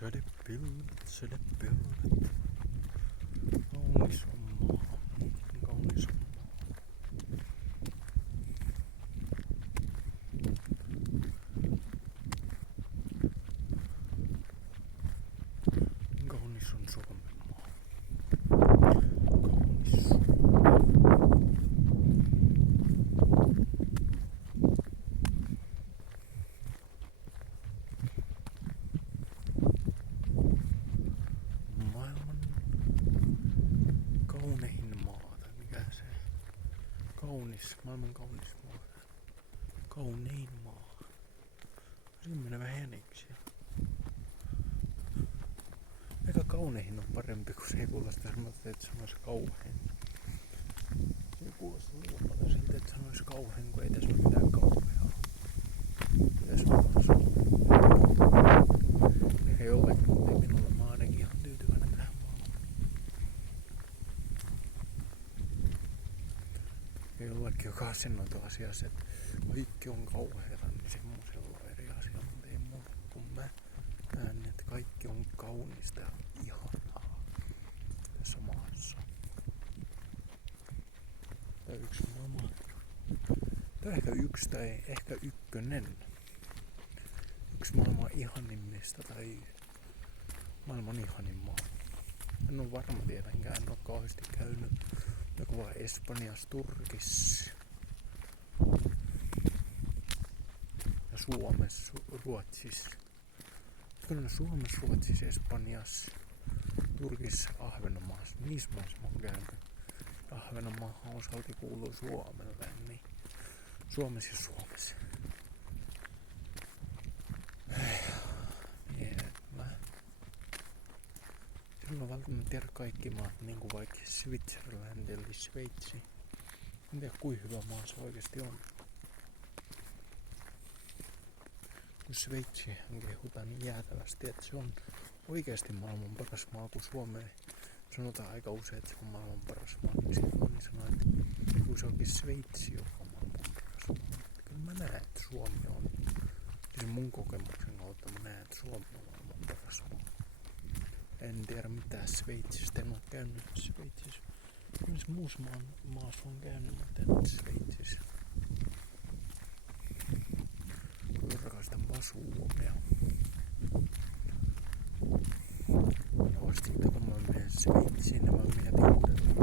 Sädepilvet. Kaunis on maa. Kaunis on maa. Kaunis on Suomen maa. Kaunis maailman kaunein maa, tai mikä se? Maailman kaunis maa. Kaunein maa. Siinä menee vähän jäniksiä. Eikä kaunein on parempi, kun se ei kuulosta semmoista, että sanois kauhein. Se ei kuulosta liian paljon siltä, että sanois kauhein, kun ei tässä ole mitään kauheaa. Pitäis olla sanoa. Eikä jollekin, mutta ei minulla mä ainakin ihan tyytyväinen tähän maailmaan. Ja jollekin, joka asennoitu asiassa, että kaikki on kauheata, niin semmosella on eri asia, mutta ei mulla, kun mä näen, että kaikki on kaunista ja ihanaa tässä maassa. Tää on yksi maailman. Tää on ehkä yksi tai ehkä ykkönen. Yksi maailman ihanimmista tai maailman ihanin maa. En oo varma tietenkään, en oo kauheasti käynyt. Joku vaan Espanjassa, Turkissa ja Suomessa, Ruotsissa. Kyllä Suomessa, Ruotsissa, Espanjassa, Turkissa, Ahvenanmaassa. Niissä maissa mä oon käynyt. Ahvenanmaahan osalti kuuluu Suomelle, niin Suomessa ja Suomessa. Silloin välttämättä tiedä kaikki maat, niinku vaikka Switzerland eli Sveitsi. En tiedä kuinka hyvä maa se oikeesti on. Kun Sveitsihän kehutaan niin jäätävästi, että se on oikeesti maailman paras maa, kun Suomeen sanotaan aika usein, että se on maailman paras maa. Niin sitten moni sanoo, että kun se onkin Sveitsi, joka on maailman paras maa. Kyllä mä näen, että Suomi on. Siis mun kokemuksen kautta mä näen, että Suomi on maailman paras maa. En tiedä mitään Sveitsistä, en oo käynyt Sveitsissä. Myös muussa maassa on käynyt, mutta en Sveitsissä. Rakastan vaan Suomea. Sitten kun mä menen Sveitsiin, niin mä mietin uudelleen.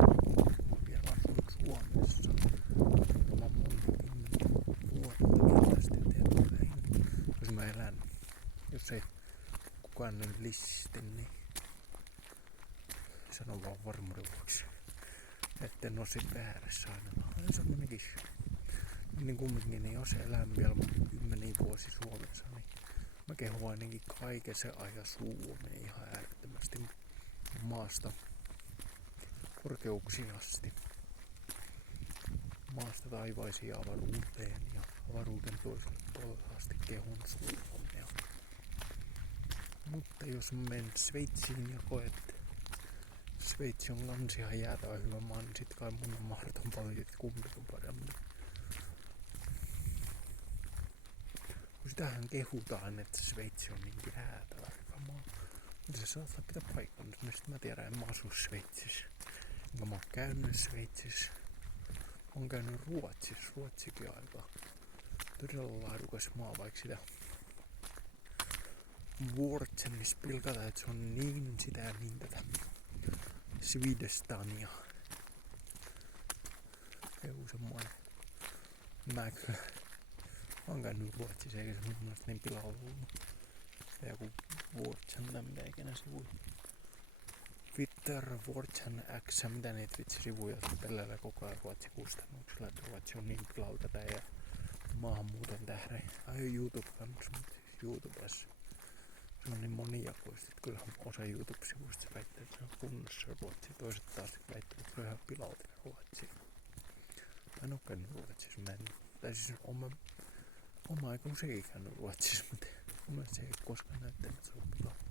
Mä vielä asun Suomessa. Mä monta kymmentä vuotta tästä eteenpäin. Jos mä elän, jos ei kukaan nyt listi, niin sanon vaan varmuuden vuoksi, etten oo sit väärässä aina. Se on ainakin, niin kumminkin, niin jos elän vielä 10 vuosia Suomessa, niin mä kehun ainakin kaiken se ajan Suomeen ihan äärettömästi maasta korkeuksiin asti. Maasta taivaisiin ja avaruuteen ja avaruuden toiselle puolelle asti kehun Suomea. Mutta jos mä menen Sveitsiin ja koet, Sveitsi on kans ihan jäätävä hyvä maa, niin sit kai mun on mahdoton paljon kumpikin paremmin. Kun sitähän kehutaan, että Sveitsi on niin jäätävä hyvä maa. Mutta se saattaa pitää paikkansa. No sit mä tiedän, en mä asu Sveitsissä. Enkä mä oon käynyt Sveitsissä. Mä oon käynyt Ruotsissa. Ruotsikin on aika todella laadukas maa, vaikka sitä Vuortsemissa pilkataan, että se on niin sitä ja niin tätä. Swedestania. Joku semmoinen. Mä oon käynyt Ruotsissa, eikä se mun mielestä niin pilalla ollut. Ja joku Vuortsen, mitä ikinä sivuja. Twitter, Vuortsen X, mitä niitä vitsisivuja pelleillä koko ajan Ruotsi-kustannuksilla, että Ruotsi on niin pilalla tätä ja maahanmuuton tähden. Ai YouTube kans, mutta YouTubessa se on niin monijakoista, että kyllähän osa YouTube-sivuista väittää, että se on kunnossa Ruotsi. Toiset taas väittää, että se on ihan pilalta Ruotsi. Mä en oo käynyt Ruotsissa, tai siis oma aika useinkin käynyt Ruotsissa, mutta mun mielestä se ei koskaan näyttänyt, että se on pilalta.